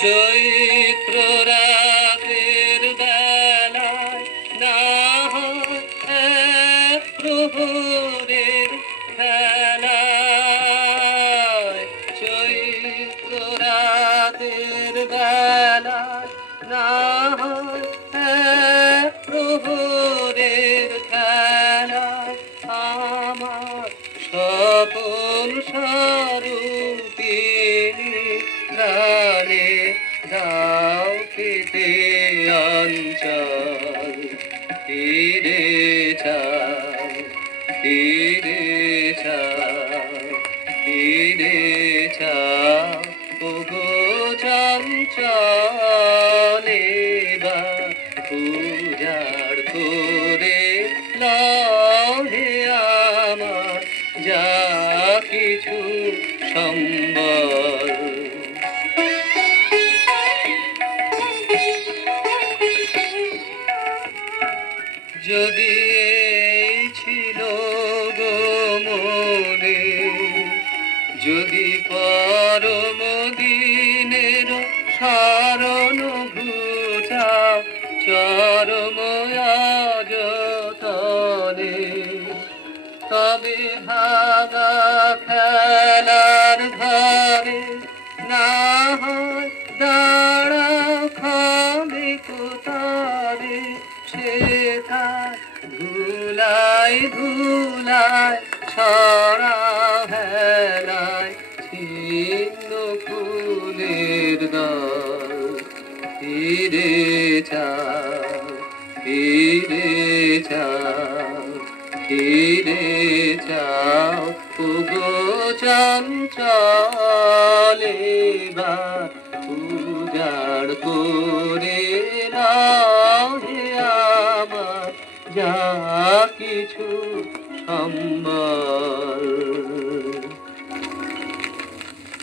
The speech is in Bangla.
চৈত্র রাতের বেলায় না হয় এক প্রহরের খেলায়, চৈত্র রাতের বেলায় না হয় এক প্রহরের খেলায় আমার স্বপন স্বরূপিণী প্রাণে দাও কেটে অঞ্চল, ফিরে যাও, ফিরে যাও, ফিরে যাও, ওগো চঞ্চল এবার উজাড় করে লও হে আমার যা কিছু সম্বল। যদি এই ছিল গো মনে, যদি পরম দিনের শরণ ঘুচাও চরম আযতনে, তবে ভাগা খেলার ঘরে না হয় দাঁড়াও খাবে কোতারে, শেখায় ধুলায় ধুলায় ছড়া হেলায় ছিন্ন ফুলের দল, ফিরে যাও, ফিরে যাও, ফিরে যাও, ওগো চঞ্চল এবার উজাড় করে নাও হে আমার যা কিছু সম্বল।